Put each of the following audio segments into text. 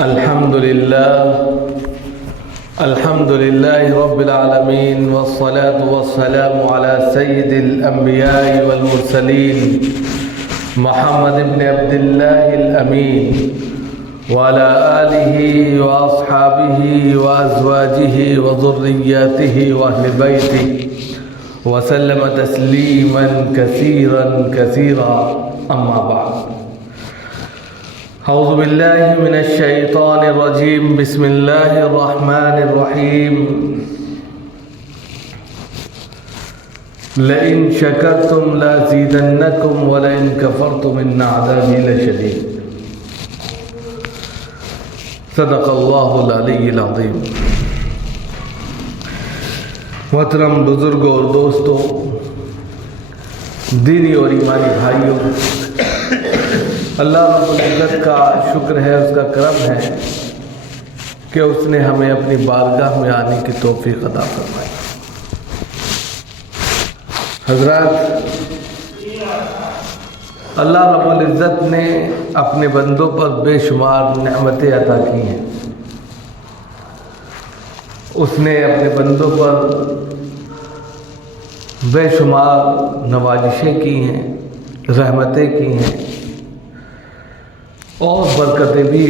الحمد لله رب العالمين، والصلاة والسلام على سيد الأنبياء والمرسلين محمد بن عبد الله الأمين وعلى آله وأصحابه وأزواجه وذرياته وأهل بيته وسلم تسليما كثيرا أما بعد. أعوذ بالله من الشيطان الرجيم. بسم الله الرحمن الرحيم. لئن شكرتم لأزيدنكم ولئن كفرتم إن عذابي لشديد. صدق اللہ العلی العظیم. محترم بزرگوں اور دوستوں، دینی اور ایمانی بھائیوں، اللہ رب العزت کا شکر ہے، اس کا کرم ہے کہ اس نے ہمیں اپنی بارگاہ میں آنے کی توفیق عطا فرمائی. حضرات، اللہ رب العزت نے اپنے بندوں پر بے شمار نعمتیں عطا کی ہیں. اس نے اپنے بندوں پر بے شمار نوازشیں کی ہیں، رحمتیں کی ہیں اور برکتیں بھی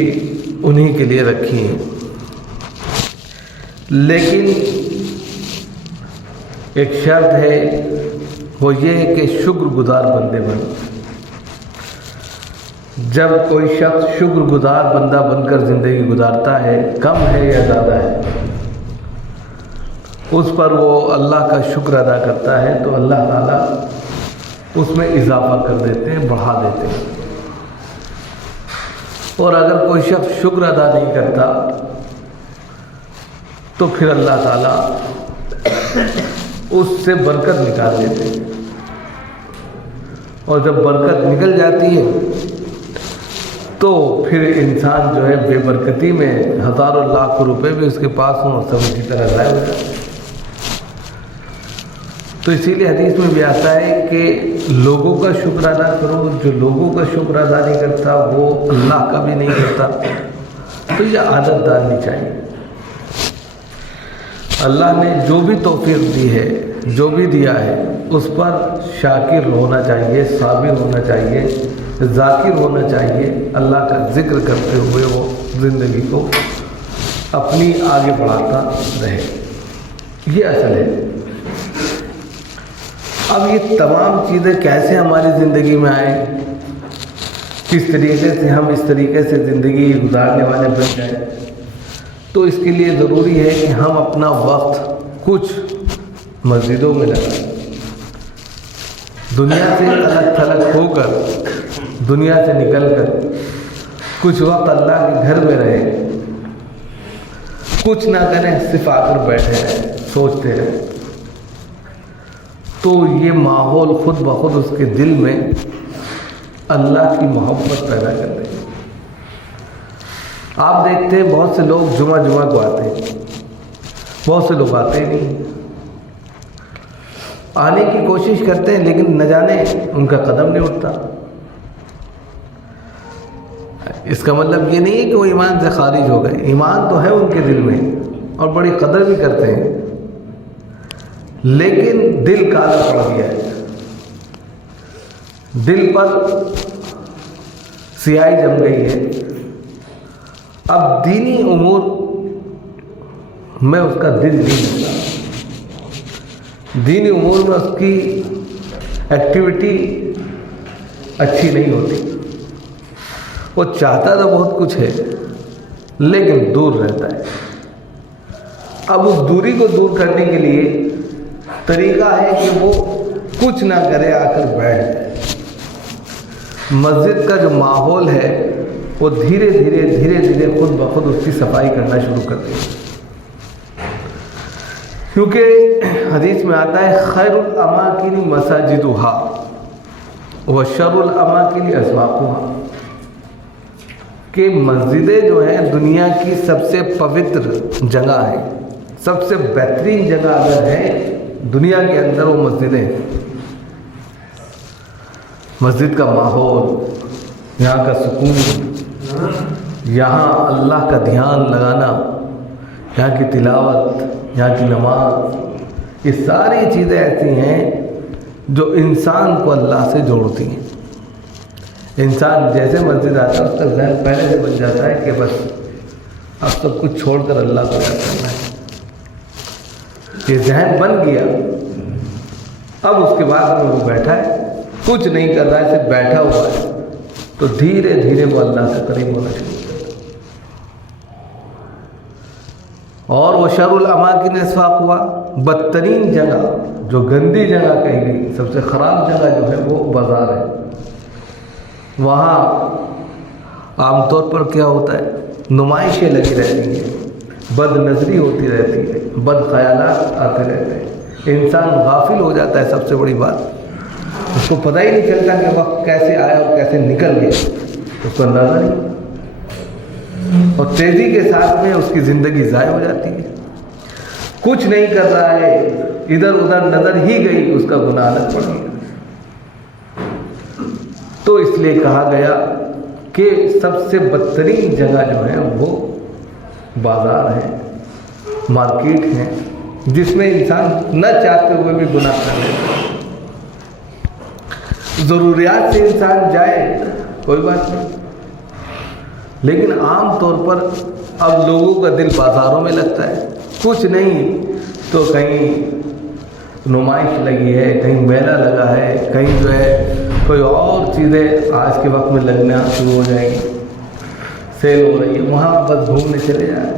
انہی کے لیے رکھی ہیں. لیکن ایک شرط ہے، وہ یہ ہے کہ شکر گزار بندے بن. جب کوئی شخص شکر گزار بندہ بن کر زندگی گزارتا ہے، کم ہے یا زیادہ ہے، اس پر وہ اللہ کا شکر ادا کرتا ہے تو اللہ تعالیٰ اس میں اضافہ کر دیتے ہیں، بڑھا دیتے ہیں. اور اگر کوئی شخص شکر ادا نہیں کرتا تو پھر اللہ تعالیٰ اس سے برکت نکال دیتے ہیں. اور جب برکت نکل جاتی ہے تو پھر انسان جو ہے بے برکتی میں ہزاروں لاکھ روپے بھی اس کے پاس ہوں اور سب اسی طرح ضائع ہو جاتے ہیں. تو اسی لیے حدیث میں بھی آتا ہے کہ لوگوں کا شکر ادا کرو، جو لوگوں کا شکر ادا نہیں کرتا وہ اللہ کا بھی نہیں کرتا. تو یہ عادت ڈالنی چاہیے. اللہ نے جو بھی توفیق دی ہے، جو بھی دیا ہے، اس پر شاکر ہونا چاہیے، صابر ہونا چاہیے، ذاکر ہونا چاہیے. اللہ کا ذکر کرتے ہوئے وہ زندگی کو اپنی آگے بڑھاتا رہے. یہ اصل ہے. اب یہ تمام چیزیں کیسے ہماری زندگی میں آئیں، کس طریقے سے ہم اس طریقے سے زندگی گزارنے والے بن جائیں، تو اس کے لیے ضروری ہے کہ ہم اپنا وقت کچھ مسجدوں میں لگائیں. دنیا سے الگ تھلگ ہو کر، دنیا سے نکل کر کچھ وقت اللہ کے گھر میں رہیں. کچھ نہ کریں، صرف آ کر بیٹھے رہیں، سوچتے رہیں. تو یہ ماحول خود بخود اس کے دل میں اللہ کی محبت پیدا کر دے. آپ دیکھتے ہیں بہت سے لوگ جمعہ کو آتے ہیں، بہت سے لوگ آتے نہیں، آنے کی کوشش کرتے ہیں لیکن نہ جانے ان کا قدم نہیں اٹھتا. اس کا مطلب یہ نہیں ہے کہ وہ ایمان سے خارج ہو گئے. ایمان تو ہے ان کے دل میں اور بڑی قدر بھی کرتے ہیں، لیکن دل کالا پڑ گیا ہے. دل پر سیاہی جم گئی ہے. اب دینی امور میں اس کا دل نہیں ہوتا. دینی امور میں اس کی ایکٹیویٹی اچھی نہیں ہوتی. وہ چاہتا تو بہت کچھ ہے لیکن دور رہتا ہے. اب اس دوری کو دور کرنے کے لیے طریقہ ہے کہ وہ کچھ نہ کرے، آ کر بیٹھ جائے. مسجد کا جو ماحول ہے وہ دھیرے دھیرے خود بخود اس کی صفائی کرنا شروع کر دے. کیونکہ حدیث میں آتا ہے خیر الاماکن مساجدها وشر الاماکن اسواقها، کہ مسجدیں جو ہیں دنیا کی سب سے پوتر جگہ ہیں. سب سے بہترین جگہ اگر ہے دنیا کے اندر وہ مسجدیں. مسجد کا ماحول، یہاں کا سکون، یہاں اللہ کا دھیان لگانا، یہاں کی تلاوت، یہاں کی نماز، یہ ساری چیزیں ایسی ہیں جو انسان کو اللہ سے جوڑتی ہیں۔ انسان جیسے مسجد آتا ہے اس کا ذہن پہلے سے بن جاتا ہے کہ بس اب سب کچھ چھوڑ کر اللہ کو یاد کرنا ہے۔ یہ ذہن بن گیا، اب اس کے بعد میں وہ بیٹھا ہے، کچھ نہیں کر رہا ہے، صرف بیٹھا ہوا ہے، تو دھیرے دھیرے وہ اللہ سے قریب ہونا شروع کرتا ہے۔ اور وہ شر الاماکن اسفاق ہوا، بدترین جگہ، جو گندی جگہ کہی گئی، سب سے خراب جگہ جو ہے وہ بازار ہے۔ وہاں عام طور پر کیا ہوتا ہے، نمائشیں لگی رہتی ہیں، بد نظری ہوتی رہتی ہے، بد خیالات آتے رہتے ہیں، انسان غافل ہو جاتا ہے۔ سب سے بڑی بات، اس کو پتہ ہی نہیں چلتا کہ وقت کیسے آیا اور کیسے نکل گیا، اس کو اندازہ نہیں، اور تیزی کے ساتھ میں اس کی زندگی ضائع ہو جاتی ہے۔ کچھ نہیں کر رہا ہے، ادھر ادھر نظر ہی گئی، اس کا گناہ الگ پڑ گیا۔ تو اس لیے کہا گیا کہ سب سے بدترین جگہ جو ہے وہ بازار ہے، مارکیٹ ہے، جس میں انسان نہ چاہتے ہوئے بھی گناہ کر لیتا ہے۔ ضروریات سے انسان جائے کوئی بات نہیں، لیکن عام طور پر اب لوگوں کا دل بازاروں میں لگتا ہے، کچھ نہیں تو کہیں نمائش لگی ہے، کہیں میلہ لگا ہے، کہیں جو ہے کوئی اور چیزیں آج کے وقت میں لگنا شروع ہو جائیں گی، سیل ہو رہی ہے، وہاں بس گھومنے چلے جائیں۔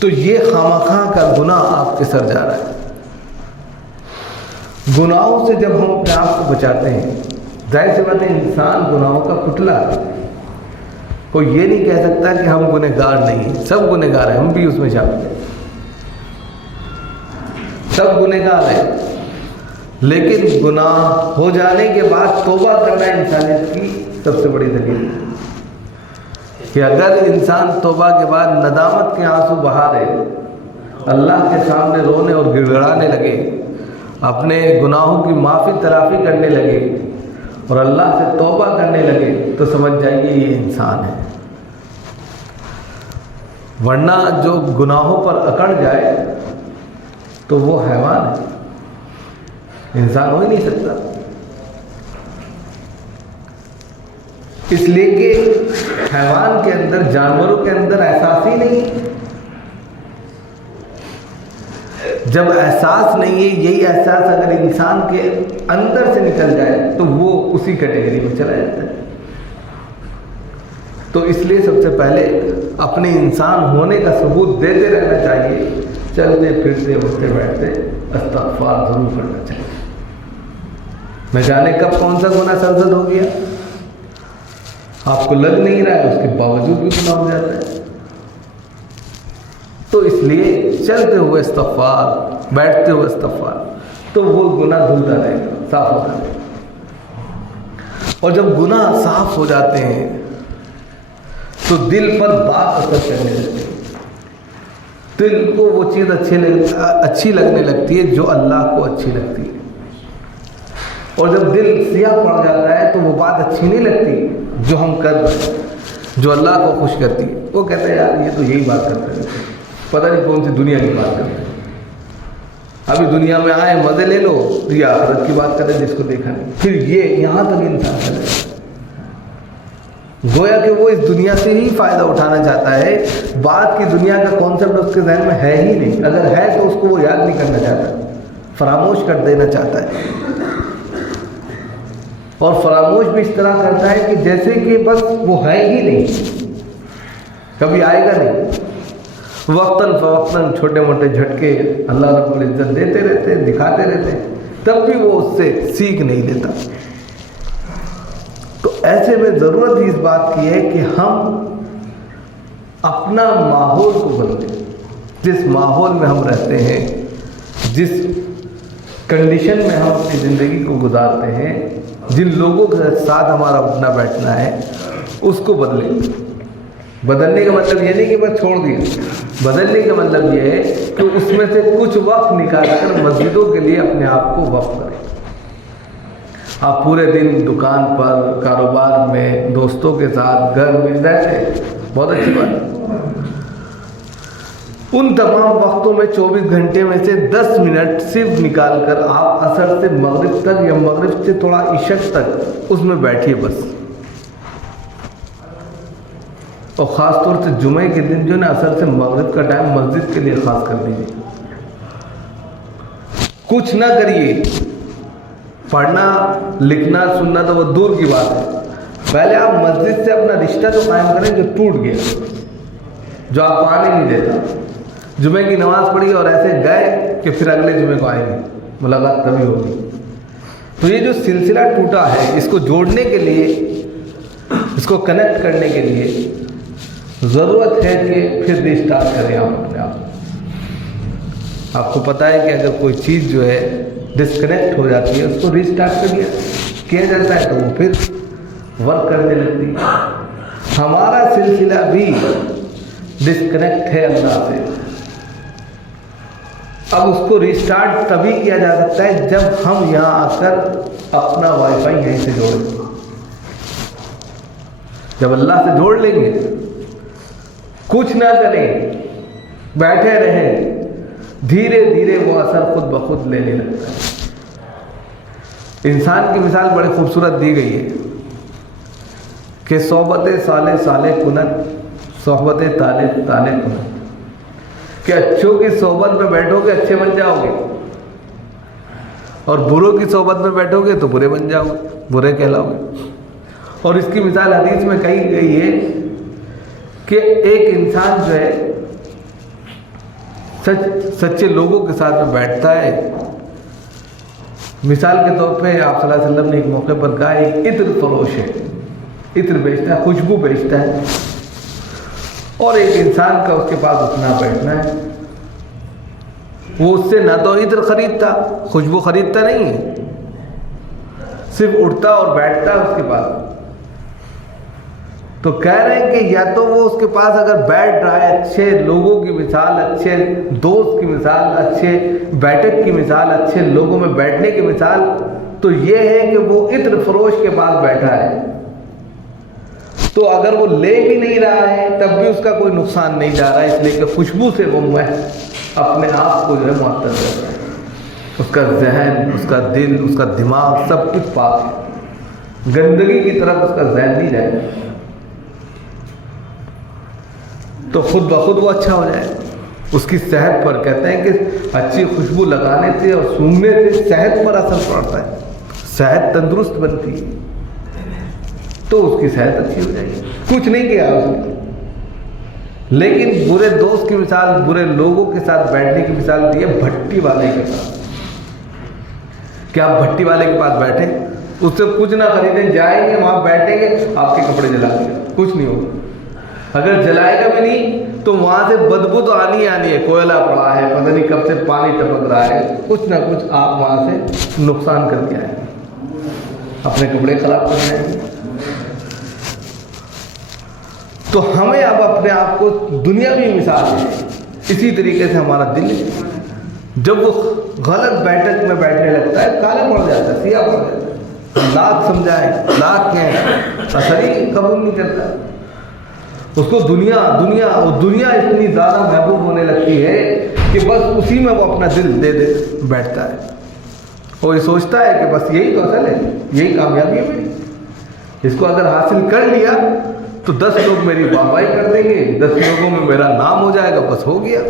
تو یہ خواہ کا گناہ آپ کے سر جا رہا ہے۔ گناہوں سے جب ہم اپنے آپ کو بچاتے ہیں، ظاہر سی بات ہے انسان گناہوں کا پتلا ہے، کوئی یہ نہیں کہہ سکتا کہ ہم گنہگار نہیں ہیں، سب گنہگار ہیں، ہم بھی اس میں شامل ہیں، سب گنہگار ہیں، لیکن گناہ ہو جانے کے بعد توبہ کرنا انسانیت کی سب سے بڑی دلیل ہے کہ اگر انسان توبہ کے بعد ندامت کے آنسو بہا دے، اللہ کے سامنے رونے اور گڑ گڑانے لگے، اپنے گناہوں کی معافی تلافی کرنے لگے اور اللہ سے توبہ کرنے لگے، تو سمجھ جائیے یہ انسان ہے۔ ورنہ جو گناہوں پر اکڑ جائے تو وہ حیوان ہے، انسان ہو ہی نہیں سکتا۔ اس لیے کہ حیوان کے اندر، جانوروں کے اندر احساس ہی نہیں، جب احساس نہیں ہے، یہی احساس اگر انسان کے اندر سے نکل جائے تو وہ اسی کیٹیگری میں چلا جاتا ہے۔ تو اس لیے سب سے پہلے اپنے انسان ہونے کا ثبوت دیتے رہنا چاہیے، چلتے پھرتے اٹھتے بیٹھتے استغفار ضرور کرنا چاہیے۔ نہ جانے کب کون سا گناہ سرزد ہو گیا، آپ کو لگ نہیں رہا ہے، اس کے باوجود بھی گناہ ہو جاتا ہے۔ تو اس لیے چلتے ہوئے استغفار، بیٹھتے ہوئے استغفار، تو وہ گناہ دھلتا رہے گا، صاف ہوتا رہے گا۔ اور جب گناہ صاف ہو جاتے ہیں تو دل پر بات اثر کرنے لگتی ہے، دل کو وہ چیز اچھی لگنے لگتی ہے جو اللہ کو اچھی لگتی ہے، اور جب دل سیاہ پڑ جاتا ہے تو وہ بات اچھی نہیں لگتی جو ہم کر رہے ہیں، جو اللہ کو خوش کرتی ہے۔ وہ کہتے ہیں یار یہ تو یہی بات کرتے ہیں، پتہ نہیں کون سی دنیا کی بات کرتے ہیں، ابھی دنیا میں آئے مزے لے لو، یہ آخرت کی بات کریں جس کو دیکھا نہیں، پھر یہ یہاں تک انسان چلے، گویا کہ وہ اس دنیا سے ہی فائدہ اٹھانا چاہتا ہے، بات کی دنیا کا کانسیپٹ اس کے ذہن میں ہے ہی نہیں، اگر ہے تو اس کو وہ یاد نہیں کرنا چاہتا، فراموش کر دینا چاہتا ہے، اور فراموش بھی اس طرح کرتا ہے کہ جیسے کہ بس وہ ہے ہی نہیں، کبھی آئے گا نہیں۔ وقتاً فوقتاً چھوٹے موٹے جھٹکے اللہ رب العزت دیتے رہتے ہیں، دکھاتے رہتے ہیں، تب بھی وہ اس سے سیکھ نہیں لیتا۔ تو ایسے میں ضرورت ہی اس بات کی ہے کہ ہم اپنا ماحول کو بدلیں، جس ماحول میں ہم رہتے ہیں، جس کنڈیشن میں ہم اپنی زندگی کو گزارتے ہیں، جن لوگوں کے ساتھ ہمارا اٹھنا بیٹھنا ہے، اس کو بدلیں۔ بدلنے کا مطلب یہ نہیں کہ بس چھوڑ دیا، بدلنے کا مطلب یہ ہے کہ اس میں سے کچھ وقت نکال کر مسجدوں کے لیے اپنے آپ کو وقف کریں، آپ پورے دن دکان پر، کاروبار میں، دوستوں کے ساتھ، گھر میں رہتے، بہت اچھی بات ہے۔ ان تمام وقتوں میں 24 گھنٹے میں سے 10 منٹ صرف نکال کر آپ عصر سے مغرب تک یا مغرب سے تھوڑا عشاء تک اس میں بیٹھیے بس۔ اور خاص طور سے جمعے کے دن جو نا عصر سے مغرب کا ٹائم مسجد کے لیے خاص کر دیجیے۔ کچھ نہ کریے، پڑھنا لکھنا سننا تو وہ دور کی بات ہے، پہلے آپ مسجد سے اپنا رشتہ تو قائم کریں جو ٹوٹ گیا، جو آپ کو آنے نہیں دیتا۔ جمعے کی نماز پڑھی اور ایسے گئے کہ پھر اگلے جمعے کو آئیں گے، ملاقات تبھی ہوگی۔ تو یہ جو سلسلہ ٹوٹا ہے، اس کو جوڑنے کے لیے، اس کو کنیکٹ کرنے کے لیے ضرورت ہے کہ پھر ریسٹارٹ کریں آپ اپنے آپ کو پتہ ہے کہ اگر کوئی چیز جو ہے ڈسکنیکٹ ہو جاتی ہے، اس کو ریسٹارٹ کیا جاتا ہے تو وہ پھر ورک کرنے لگتی ہے۔ ہمارا سلسلہ بھی ڈسکنیکٹ ہے اللہ سے، اب اس کو ریسٹارٹ تبھی کیا جا سکتا ہے جب ہم یہاں آ کر اپنا وائی فائی یہیں سے جوڑیں۔ جب اللہ سے جوڑ لیں گے، کچھ نہ کریں، بیٹھے رہیں، دھیرے دھیرے وہ اثر خود بخود لینے لگتا ہے۔ انسان کی مثال بڑی خوبصورت دی گئی ہے کہ صحبت صالح صالح کنت، صحبت طالب طالب کنت، کہ اچھوں کی صحبت میں بیٹھو گے اچھے بن جاؤ گے، اور بروں کی صحبت میں بیٹھو گے تو برے بن جاؤ گے، برے کہلاؤ گے۔ اور اس کی مثال حدیث میں کہی گئی ہے کہ ایک انسان جو ہے سچے لوگوں کے ساتھ میں بیٹھتا ہے۔ مثال کے طور پہ آپ صلی اللہ علیہ وسلم نے ایک موقع پر کہا، ایک عطر فروش ہے، عطر بیچتا ہے، خوشبو بیچتا ہے، اور ایک انسان کا اس کے پاس اٹھنا بیٹھنا ہے۔ وہ اس سے نہ تو عطر خریدتا، خوشبو خریدتا نہیں ہے، صرف اٹھتا اور بیٹھتا اس کے پاس۔ تو کہہ رہے ہیں کہ یا تو وہ اس کے پاس اگر بیٹھ رہا ہے، اچھے لوگوں کی مثال، اچھے دوست کی مثال، اچھے بیٹھک کی مثال، اچھے لوگوں میں بیٹھنے کی مثال، تو یہ ہے کہ وہ عطر فروش کے پاس بیٹھا ہے۔ تو اگر وہ لے بھی نہیں رہا ہے تب بھی اس کا کوئی نقصان نہیں جا رہا ہے، اس لیے کہ خوشبو سے وہ اپنے آپ کو جو ہے معطر کرتا ہے۔ اس کا ذہن، اس کا دل، اس کا دماغ سب کچھ پاک ہے، گندگی کی طرف اس کا ذہن نہیں جائے گا، تو خود بخود وہ اچھا ہو جائے۔ اس کی صحت پر کہتے ہیں کہ اچھی خوشبو لگانے سے اور سونگنے سے صحت پر اثر پڑتا ہے، صحت تندرست بنتی ہے، تو اس کی صحت اچھی ہو جائے گی۔ کچھ نہیں کیا اس نے، لیکن برے دوست کی مثال، برے لوگوں کے ساتھ بیٹھنے کی مثال دی ہے بھٹی والے کے ساتھ، کہ آپ بھٹی والے کے پاس بیٹھیں، اس سے کچھ نہ خریدیں، جائیں گے وہاں بیٹھیں گے، آپ کے کپڑے جلا دیں گے، کچھ نہیں ہوگا۔ اگر جلائے گا بھی نہیں تو وہاں سے بدبو تو آنی ہے، کوئلہ پڑا ہے، پتہ نہیں کب سے پانی ٹپک رہا ہے، کچھ نہ کچھ آپ وہاں سے نقصان کر کے آئیں گے، اپنے کپڑے خراب کر جائیں گے۔ تو ہمیں اب اپنے آپ کو دنیاوی مثال ہے، اسی طریقے سے ہمارا دل جب وہ غلط بیٹھک میں بیٹھنے لگتا ہے کالا پڑ جاتا ہے، سیاہ پڑ جاتا ہے، لاکھ سمجھائیں لاکھ کہیں اثر ہی قبول نہیں کرتا۔ اس کو دنیا اتنی زیادہ محبوب ہونے لگتی ہے کہ بس اسی میں وہ اپنا دل دے بیٹھتا ہے، اور یہ سوچتا ہے کہ بس یہی تو اصل ہے، یہی کامیابی ہے میری، اس کو اگر حاصل کر لیا تو 10 لوگ میری واہواہی کر دیں گے، 10 لوگوں میں میرا نام ہو جائے گا، بس ہو گیا۔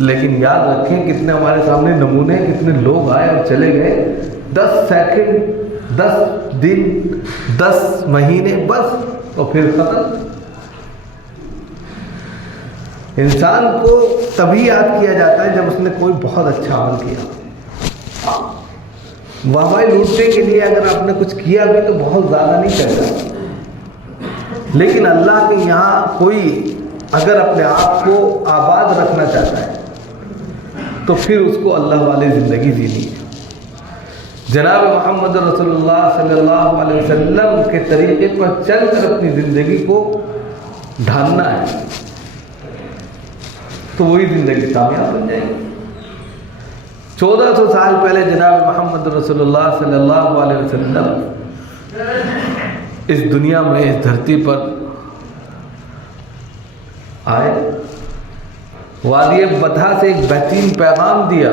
لیکن یاد رکھیں کتنے ہمارے سامنے نمونے، کتنے لوگ آئے اور چلے گئے، 10 سیکنڈ، 10 دن، 10 مہینے، بس، اور پھر ختم۔ انسان کو تبھی یاد کیا جاتا ہے جب اس نے کوئی بہت اچھا عمل کیا۔ واہواہی لوٹنے کے لیے اگر آپ نے کچھ کیا بھی تو بہت زیادہ نہیں کرتا، لیکن اللہ کے یہاں کوئی اگر اپنے آپ کو آباد رکھنا چاہتا ہے تو پھر اس کو اللہ والی زندگی جینی ہے، جناب محمد رسول اللہ صلی اللہ علیہ وسلم کے طریقے پر چل کر اپنی زندگی کو ڈھالنا ہے، تو وہی زندگی کامیاب بن جائے گی۔ 1400 سال پہلے جناب محمد رسول اللہ صلی اللہ علیہ وسلم اس دنیا میں اس دھرتی پر آئے، وادی بطحا سے ایک بہترین پیغام دیا،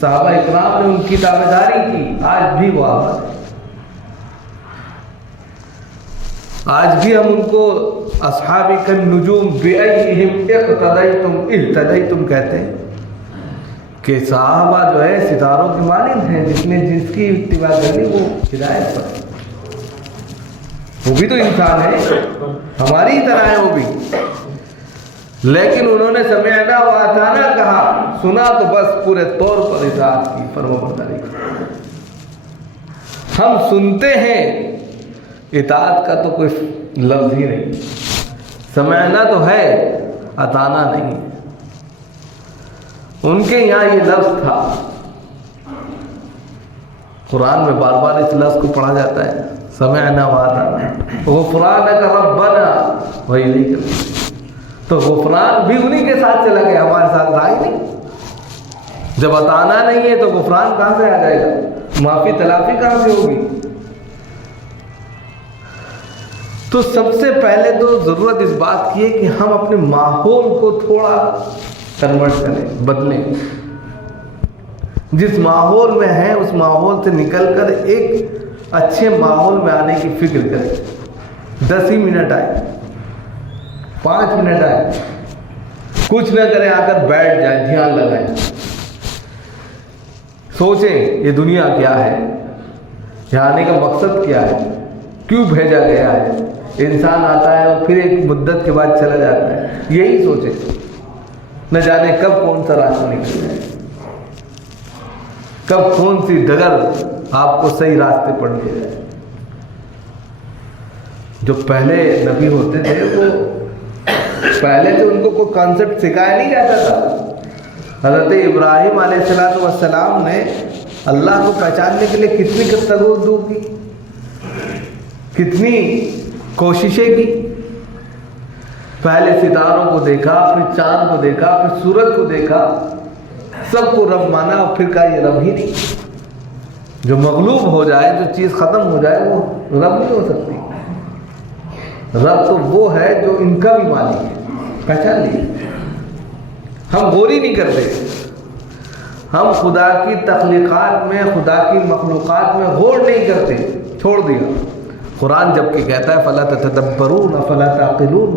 صحابہ اکرام نے ان کی تابعداری کی، آج بھی وہ آباد ہے۔ آج بھی ہم ان کو اصحاب النجوم بأیہم اقتدیتم اہتدیتم کہتے ہیں کہ صحابہ جو ہے ستاروں کے مانند ہیں، جس کی اتباع کرنی وہ ہدایت پر ہے۔ وہ بھی تو انسان ہے، ہماری طرح ہے وہ بھی، لیکن انہوں نے سمعنا و اطعنا کہا، سنا تو بس پورے طور پر اطاعت کی، فرمانبرداری کی۔ ہم سنتے ہیں، اطاعت کا تو کوئی لفظ ہی نہیں، سمعنا تو ہے، اطعنا نہیں۔ ان کے یہاں یہ لفظ تھا، قرآن میں بار بار اس لفظ کو پڑھا جاتا ہے، سمعنا و اطعنا، غفرانک ربنا والیک المصیر۔ تو غفران بھی انہی کے ساتھ چلا گیا، ہمارے ساتھ رہا ہی نہیں۔ جب اطعنا نہیں ہے تو غفران کہاں سے آ جائے گا، معافی تلافی کہاں سے ہوگی؟ تو سب سے پہلے تو ضرورت اس بات کی ہے کہ ہم اپنے ماحول کو تھوڑا کنورٹ کریں، بدلیں۔ جس ماحول میں ہیں اس ماحول سے نکل کر ایک اچھے ماحول میں آنے کی فکر کریں۔ 10 ہی منٹ آئے، 5 منٹ آئے، کچھ نہ کریں، آ کر بیٹھ جائیں، دھیان لگائیں، سوچیں یہ دنیا کیا ہے، یہاں آنے کا مقصد کیا ہے، کیوں بھیجا گیا ہے۔ انسان آتا ہے اور پھر ایک مدت کے بعد چلا جاتا ہے، یہی سوچیں، نہ جانے کب کون سا راستہ نکل جائے، کب کون سی ڈگر آپ کو صحیح راستے پر لے جائے۔ جو پہلے نبی ہوتے تھے وہ پہلے تو ان کو کوئی کانسیپٹ سکھایا نہیں جاتا تھا۔ حضرت ابراہیم علیہ السلام نے اللہ کو پہچاننے کے لیے کتنی جستجو کی، کتنی کوششیں کی۔ پہلے ستاروں کو دیکھا، پھر چاند کو دیکھا، پھر سورج کو دیکھا، سب کو رب مانا اور پھر کہا یہ رب ہی نہیں۔ جو مغلوب ہو جائے، جو چیز ختم ہو جائے، وہ رب نہیں ہو سکتی۔ رب تو وہ ہے جو ان کا بھی مالک ہے، پہچان لیجیے۔ ہم غوری نہیں کرتے، ہم خدا کی تخلیقات میں، خدا کی مخلوقات میں غور نہیں کرتے، چھوڑ دیا۔ قرآن جبکہ کہتا ہے فَلَا تَتَدَبَّرُونَ فَلَا تَعْقِلُونَ،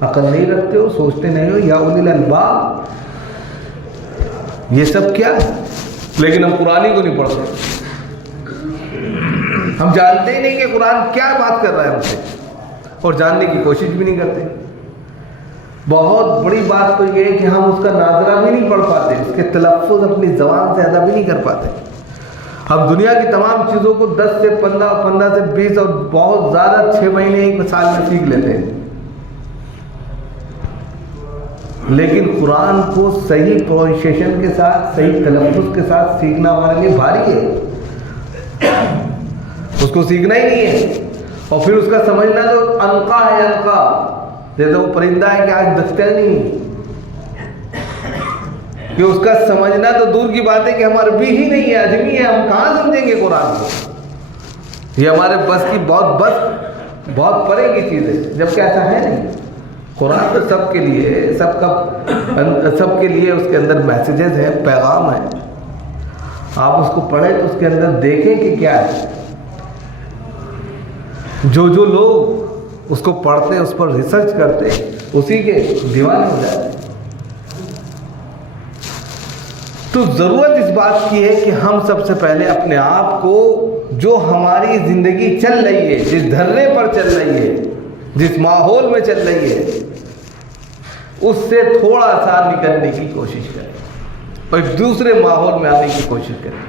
عقل نہیں رکھتے ہو، سوچتے نہیں ہو، یا اُولِي الْأَلْبَابِ، یہ سب کیا ہے؟ لیکن ہم قرآن ہی کو نہیں پڑھتے، ہم جانتے ہی نہیں کہ قرآن کیا بات کر رہا ہے ہم سے، اور جاننے کی کوشش بھی نہیں کرتے۔ بہت بڑی بات تو یہ ہے کہ ہم اس کا ناظرہ بھی نہیں پڑھ پاتے، اس کے تلفظ اپنی زبان سے ادا بھی نہیں کر پاتے۔ ہم دنیا کی تمام چیزوں کو 10 سے 15 سے 20 اور بہت زیادہ 6 مہینے 1 سال میں سیکھ لیتے ہیں، لیکن قرآن کو صحیح پروننسیشن کے ساتھ، صحیح تلفظ کے ساتھ سیکھنا ہمارے لیے بھاری ہے۔ اس کو سیکھنا ہی نہیں ہے، اور پھر اس کا سمجھنا تو انقا ہے، انقا، جیسے وہ پرندہ ہے کہ آج دکھتا نہیں، کہ اس کا سمجھنا تو دور کی بات ہے کہ ہم عربی ہی نہیں ہے، اجمی ہے، ہم کہاں سمجھیں گے قرآن کو؟ یہ ہمارے بس کی بہت پرے کی چیز ہے، جبکہ ایسا ہے نہیں۔ قرآن تو سب کے لیے، سب کے لیے اس کے اندر میسیجز ہیں، پیغام ہیں۔ آپ اس کو پڑھیں تو اس کے اندر دیکھیں کہ کیا ہے۔ جو لوگ اس کو پڑھتے ہیں، اس پر ریسرچ کرتے ہیں، اسی کے دیوانے ہو جاتے ہیں۔ تو ضرورت اس بات کی ہے کہ ہم سب سے پہلے اپنے آپ کو، جو ہماری زندگی چل رہی ہے، جس دھرنے پر چل رہی ہے، جس ماحول میں چل رہی ہے، اس سے تھوڑا سا نکلنے کی کوشش کریں اور ایک دوسرے ماحول میں آنے کی کوشش کریں۔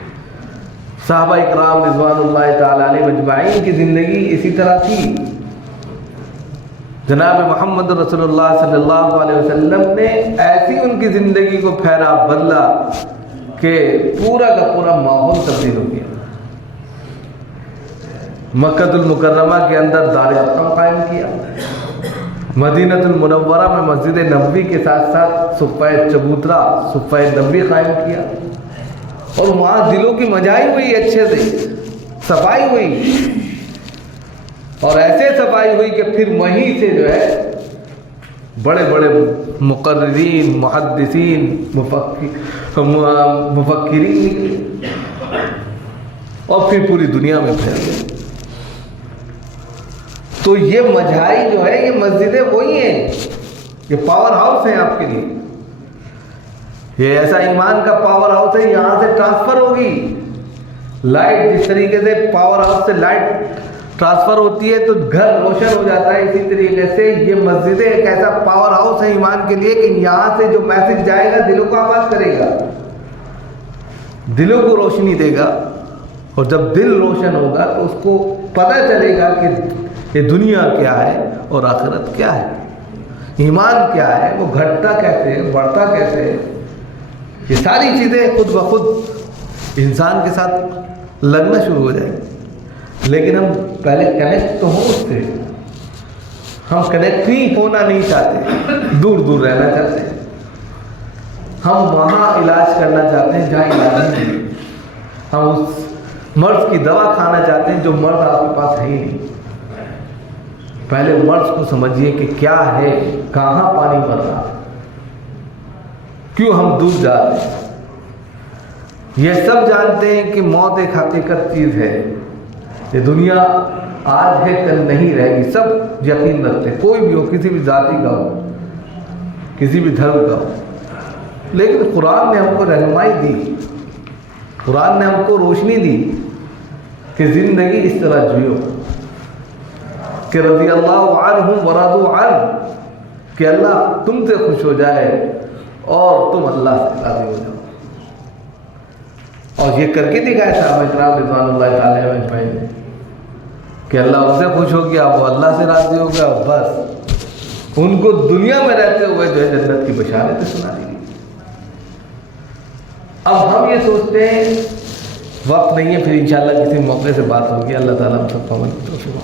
صحابہ اکرام رضوان اللہ تعالیٰ علیہ اجمعین کی زندگی اسی طرح تھی۔ جناب محمد رسول اللہ صلی اللہ علیہ وسلم نے ایسی ان کی زندگی کو پھیرا، بدلا کہ پورا کا پورا ماحول تبدیل ہو گیا۔ مکہ المکرمہ کے اندر دار ارقم قائم کیا، مدینہ المنورہ میں مسجد نبوی کے ساتھ ساتھ صفہ چبوترا، صفہ نبوی قائم کیا، اور وہاں دلوں کی مجائی ہوئی اچھے سے، صفائی ہوئی، اور ایسے صفائی ہوئی کہ پھر وہیں سے جو ہے بڑے بڑے مقررین، محدثین، مفکرین نکلے اور پھر پوری دنیا میں پھیل گئے۔ تو یہ مجائی جو ہے، یہ مسجدیں وہی ہیں، یہ پاور ہاؤس ہیں آپ کے لیے۔ یہ ایسا ایمان کا پاور ہاؤس ہے، یہاں سے ٹرانسفر ہوگی لائٹ، جس طریقے سے پاور ہاؤس سے لائٹ ٹرانسفر ہوتی ہے تو گھر روشن ہو جاتا ہے، اسی طریقے سے یہ مسجدیں ایک ایسا پاور ہاؤس ہے ایمان کے لیے کہ یہاں سے جو میسج جائے گا دلوں کو آباد کرے گا، دلوں کو روشنی دے گا، اور جب دل روشن ہوگا تو اس کو پتہ چلے گا کہ یہ دنیا کیا ہے اور آخرت کیا ہے، ایمان کیا ہے، وہ گھٹتا کیسے ہے، بڑھتا کیسے ہے۔ یہ ساری چیزیں خود بخود انسان کے ساتھ لگنا شروع ہو جائیں گی، لیکن ہم پہلے کنیکٹ تو ہوں اس سے۔ ہم کنیکٹ ہی ہونا نہیں چاہتے، دور دور رہنا چاہتے ہیں، ہم وہاں علاج کرنا چاہتے ہیں جہاں علاج نہیں ہے، ہم اس مرض کی دوا کھانا چاہتے ہیں جو مرض آپ کے پاس ہے ہی نہیں۔ پہلے مرض کو سمجھیے کہ کیا ہے، کہاں پانی مر رہا، کیوں ہم دور جا رہے ہیں۔ یہ سب جانتے ہیں کہ موت ایک حقیقت چیز ہے، یہ دنیا آج ہے کل نہیں رہے گی، سب یقین رکھتے ہیں، کوئی بھی ہو، کسی بھی ذاتی کا ہو، کسی بھی دھرم کا ہو۔ لیکن قرآن نے ہم کو رہنمائی دی، قرآن نے ہم کو روشنی دی کہ زندگی اس طرح جیو کہ رضی اللہ عنہم ورضوا عنہ، کہ اللہ تم سے خوش ہو جائے اور تم اللہ سے راضی ہو جاؤ۔ اور یہ کر کے دکھایا صحابہ کرام رضوان اللہ تعالی علیہم اجمعین نے کہ اللہ ان سے خوش ہو گیا، وہ اللہ سے راضی ہو گیا، بس ان کو دنیا میں رہتے ہوئے جو ہے جنت کی بشارتیں سنا دی گئی۔ اب ہم یہ سوچتے ہیں وقت نہیں ہے، پھر انشاءاللہ کسی موقع سے بات ہوگی۔ اللہ تعالیٰ ہم سب کو عمل کی توفیق دے۔